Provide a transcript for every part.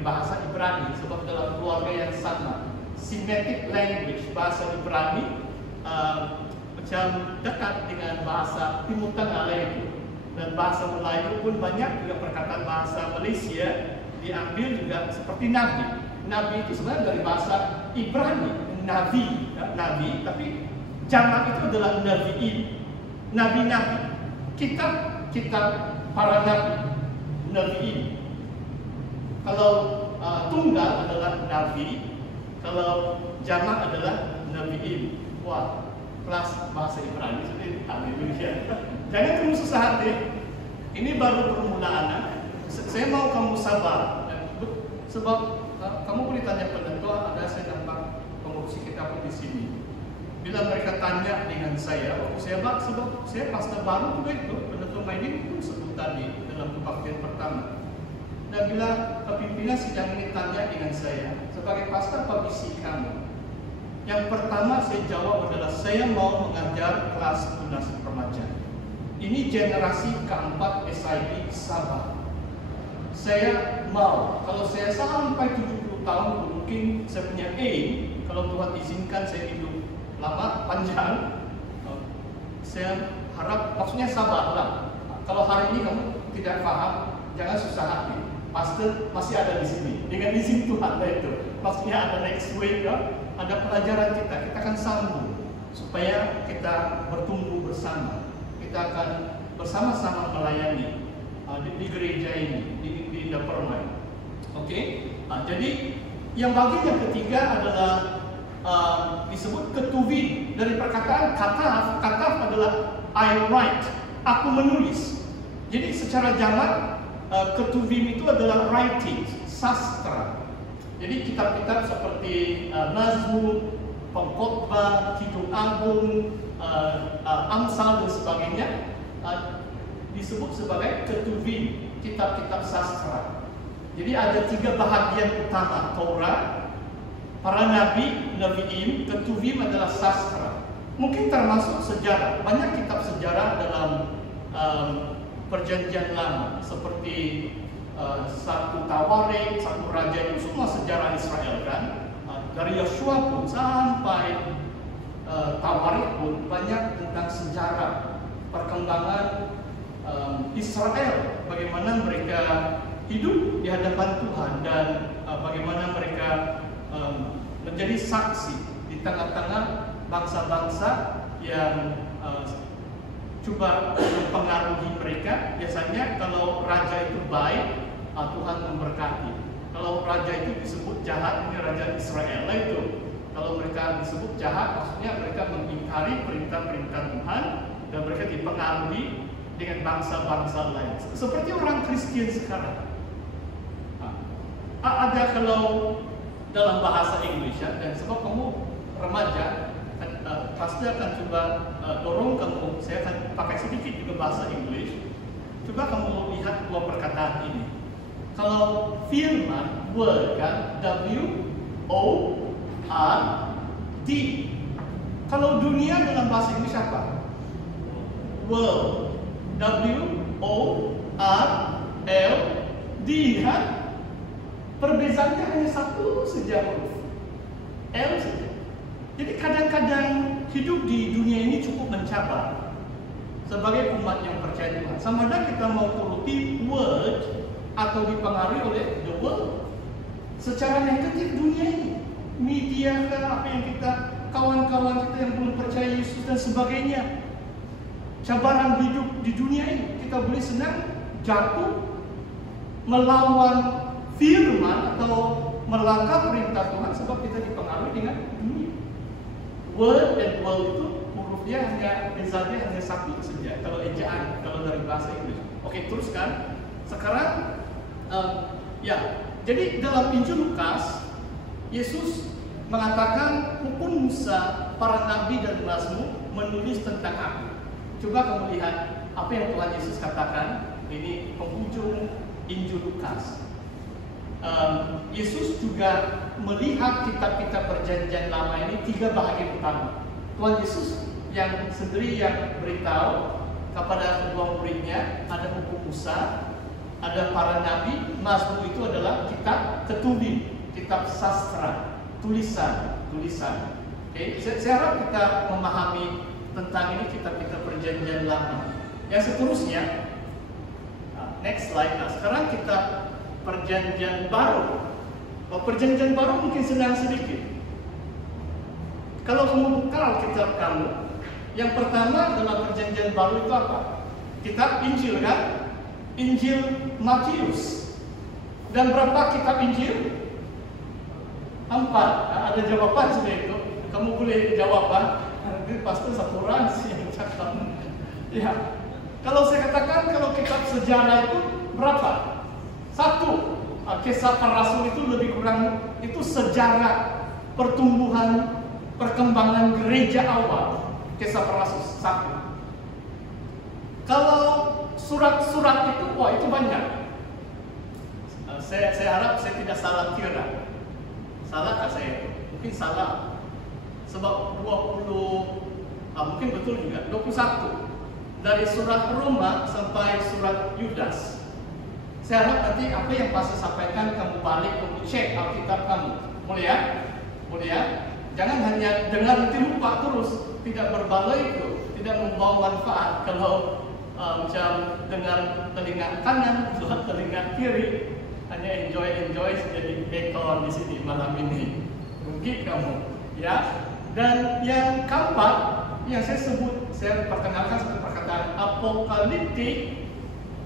bahasa Ibrani, sebab dalam keluarga yang sama. Semitic language, bahasa Ibrani macam dekat dengan bahasa Timur Tengah itu. Dan bahasa Melayu pun banyak juga perkataan bahasa Malaysia diambil juga seperti Nabi. Nabi itu sebenarnya dari bahasa Ibrani, Nabi, ya, Nabi, tapi jamak itu adalah Nabiin, Nabi-Nabi. Kitab para Nabi, Nabiin. Kalau tunggal adalah Nabi, kalau jamak adalah Nabiin. Wah, kelas bahasa Ibrani sudah haleluya. Jangan kamu susah hati. Ini baru permulaan. Saya mau kamu sabar. Sebab kamu boleh tanya penentua, ada saya nampak pengurusi kita pun di sini. Bila mereka tanya dengan saya, sebab saya pastor baru juga itu, penentua mainin pun sebut tadi dalam kebaktian pertama. Dan bila pimpinan sidang ini tanya dengan saya, sebagai pastor apa misi kamu? Yang pertama saya jawab adalah saya mau mengajar kelas tunas remaja. Ini generasi keempat SIB Sabah. Saya mau, kalau saya sampai 70 tahun mungkin saya punya aim, kalau Tuhan izinkan saya hidup lama, panjang, saya harap, maksudnya sabarlah. Kalau hari ini kamu tidak paham, jangan susah hati. Pastor masih ada di sini. Dengan izin Tuhan itu. Maksudnya ada next week, ya, ada pelajaran kita akan sambung supaya kita bertumbuh bersama. Kita akan bersama-sama melayani di gereja ini, di The Permai. Oke? Jadi yang bagian yang ketiga adalah disebut ketuvin. Dari perkataan kataf adalah I write, aku menulis. Jadi secara jamak ketuvin itu adalah writing, sastra. Jadi kitab-kitab seperti Nazmul, Pengkhotbah, Kidung Agung, Amsal dan sebagainya disebut sebagai ketuvin, kitab-kitab sastra. Jadi ada 3 bahagian utama: Torah, para nabi, Nabiin, ketuvim adalah sastra. Mungkin termasuk sejarah. Banyak kitab sejarah dalam Perjanjian Lama, seperti 1 Tawarik, 1 Raja, itu semua sejarah Israel kan. Dari Yosua pun sampai Tawarik pun banyak tentang sejarah perkembangan Israel, bagaimana mereka hidup di hadapan Tuhan dan bagaimana mereka menjadi saksi di tengah-tengah bangsa-bangsa yang coba mempengaruhi mereka. Biasanya kalau raja itu baik, Tuhan memberkati. Kalau raja itu disebut jahat, ini raja Israel itu. Kalau mereka disebut jahat, maksudnya mereka mengingkari perintah-perintah Tuhan dan mereka dipengaruhi dengan bangsa-bangsa lain. Seperti orang Kristen sekarang. Ada kalau dalam bahasa Indonesia, dan sebab kamu remaja, pasti akan coba dorong kamu, saya akan pakai sedikit juga bahasa Inggris. Coba kamu lihat 2 perkataan ini. Kalau firman, word kan, W-O-R-D. Kalau dunia dalam bahasa Inggris apa? World, W-O-R-L-D kan? Perbezaannya hanya 1 saja huruf, L saja. Jadi kadang-kadang hidup di dunia ini cukup mencabar sebagai umat yang percaya Tuhan. Sama ada kita mau turuti word atau dipengaruhi oleh the world. Secara negatif dunia ini, media kan, apa yang kita, kawan-kawan kita yang belum percaya Yesus dan sebagainya. Cabaran hidup di dunia ini, kita boleh senang jatuh melawan firman atau melanggar perintah Tuhan sebab kita dipengaruhi dengan dunia. Word dan world itu hurufnya hanya bezanya hanya 1 saja kalau ejaan, kalau dari bahasa Inggris. Oke, teruskan. Sekarang ya, jadi dalam Injil Lukas, Yesus mengatakan hukum Musa, para nabi dan mazmur menulis tentang aku. Coba kamu lihat apa yang Tuhan Yesus katakan. Ini penghujung Injil Lukas. Yesus juga melihat kitab-kitab perjanjian lama ini 3 bahagian utama. Tuhan Yesus yang sendiri yang beritahu kepada kedua muridnya, ada hukum Musa, ada para nabi, mazmur itu adalah kitab Ketubim, kitab sastra, tulisan. Oke, saya harap kita memahami tentang ini kitab-kitab Perjanjian Lama. Yang seterusnya, next slide. Nah, sekarang kita Perjanjian Baru. Perjanjian Baru mungkin senang sedikit. Kalau kamu buka Alkitab kamu, yang pertama dalam Perjanjian Baru itu apa? Kitab Injil kan? Injil Matius. Dan berapa kitab Injil? 4. Ada jawaban sudah itu. Kamu boleh jawab, nanti pasti satu orang sih yang cakap. Ya. Kalau saya katakan kalau kitab sejarah itu berapa? 1. Kisah para Rasul itu lebih kurang itu sejarah pertumbuhan perkembangan gereja awal. Kisah para Rasul 1. Kalau surat-surat itu, wah itu banyak. Saya harap saya tidak salah kira. Salahkah saya? Mungkin salah. Sebab 20, mungkin betul juga, 21. Dari surat Roma sampai surat Yudas. Saya harap nanti apa yang pastor sampaikan kamu balik, kamu cek Alkitab kamu. Boleh ya? Boleh ya? Jangan hanya dengar nanti lupa terus. Tidak berbaloi itu. Tidak membawa manfaat kalau macam dengar telinga kanan, telinga kiri. Hanya enjoy jadi background di sini malam ini. Rugi kamu, ya. Dan yang keempat yang saya sebut, saya perkenalkan sebagai perkataan apokaliptik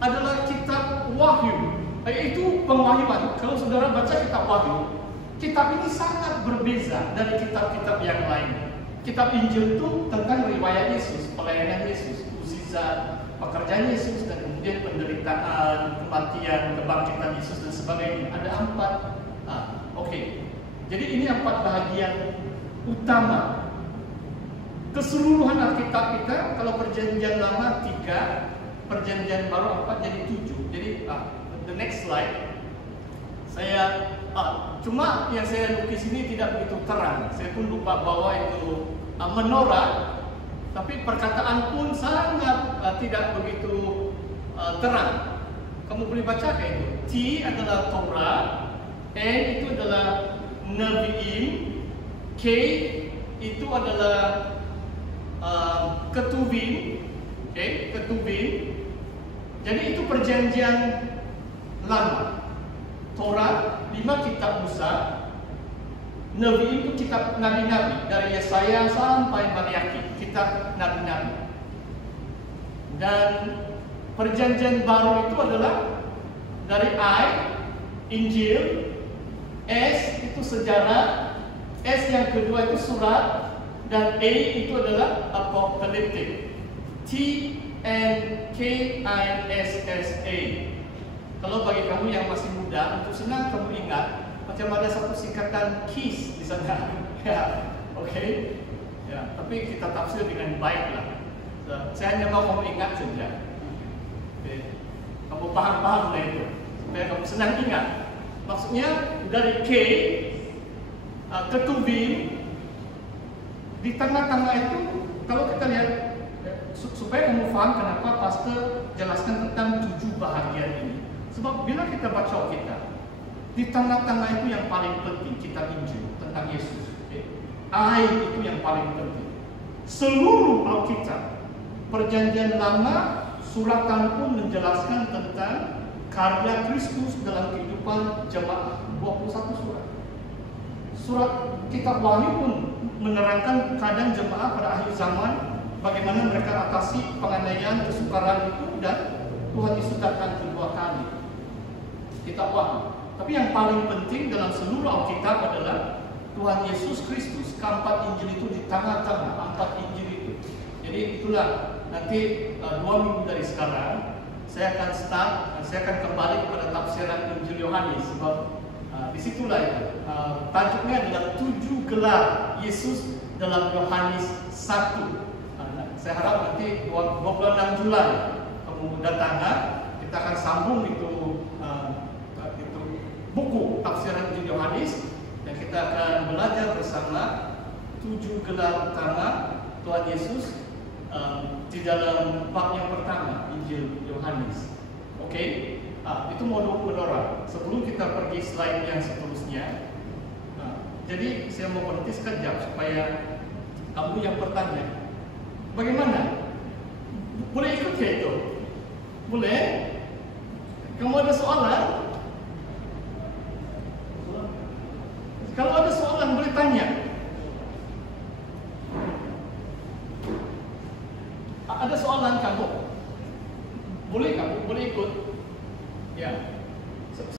adalah kitab Wahyu. Itu pengwahyuan. Kalau saudara baca kitab Wahyu, kitab ini sangat berbeza dari kitab-kitab yang lain. Kitab Injil itu tentang riwayat Yesus, pelayanan Yesus, mukjizat, pekerjaan Yesus, dan kemudian penderitaan, kematian, kebangkitan Yesus dan sebagainya. Ada 4. Oke. Jadi ini 4 bahagian utama. Keseluruhan Alkitab kita, kalau Perjanjian Lama 3, Perjanjian Baru 4, jadi 7. Jadi the next slide. Saya cuma yang saya lukis ini tidak begitu terang. Saya pun lupa bawa itu menorah. Tapi perkataan pun sangat tidak begitu terang. Kamu boleh baca kayak itu. T adalah Torah, N itu adalah Nevi'im, K itu adalah Ketubim, Ketubim. Jadi itu Perjanjian Lama. Torah 5 kitab Musa, Nevi'im itu kitab nabi-nabi dari Yesaya sampai Maliaki, kitab nabi-nabi. Dan Perjanjian Baru itu adalah dari I, Injil, S itu sejarah, S yang kedua itu surat, dan A itu adalah apokaliptik. T N K I S S A. Kalau bagi kamu yang masih muda, untuk senang kamu ingat, macam ada satu singkatan KISS di sana. Ya, oke. Ya, tapi kita tafsir dengan baik lah. Saya hanya mau kamu ingat saja. Kamu paham lah itu, supaya kamu senang ingat. Maksudnya dari K, Ketubim, di tengah-tengah itu, kalau kita lihat, supaya kamu paham kenapa pastor jelaskan tentang 7 bahagian ini. Sebab bila kita baca Alkitab, di tengah-tengah itu yang paling penting kitab Injil tentang Yesus. I itu yang paling penting. Seluruh Alkitab, Perjanjian Lama, suratan pun menjelaskan tentang karya Kristus dalam kehidupan jemaat. 21 surat. Surat kitab Wahyu pun menerangkan keadaan jemaat pada akhir zaman, bagaimana mereka atasi penganiayaan, kesukaran itu, dan Tuhan Yesus datang kedua kali. Kitab Wahyu. Tapi yang paling penting dalam seluruh Alkitab adalah Tuhan Yesus Kristus. Keempat Injil itu di tengah-tengah, 4 Injil itu. Jadi itulah nanti 2 minggu dari sekarang saya akan kembali kepada tafsiran Injil Yohanes, sebab disitulah itu tajuknya adalah 7 gelar Yesus dalam Yohanes 1. Saya harap nanti 26 Juli kamu datang, kita akan sambung itu buku tafsiran Injil Yohanes, dan kita akan belajar bersama 7 gelar utama Tuhan Yesus di dalam bab yang pertama Injil Yohanes. Oke? Itu mau 20 orang. Sebelum kita pergi slide yang seterusnya, jadi saya mau berhenti sekejap supaya kamu yang bertanya, bagaimana? Boleh ikut ya itu? Boleh? Kamu ada soalan? Kalau ada soalan boleh tanya. Ada soalan kamu? Boleh kamu? Boleh ikut? Ya.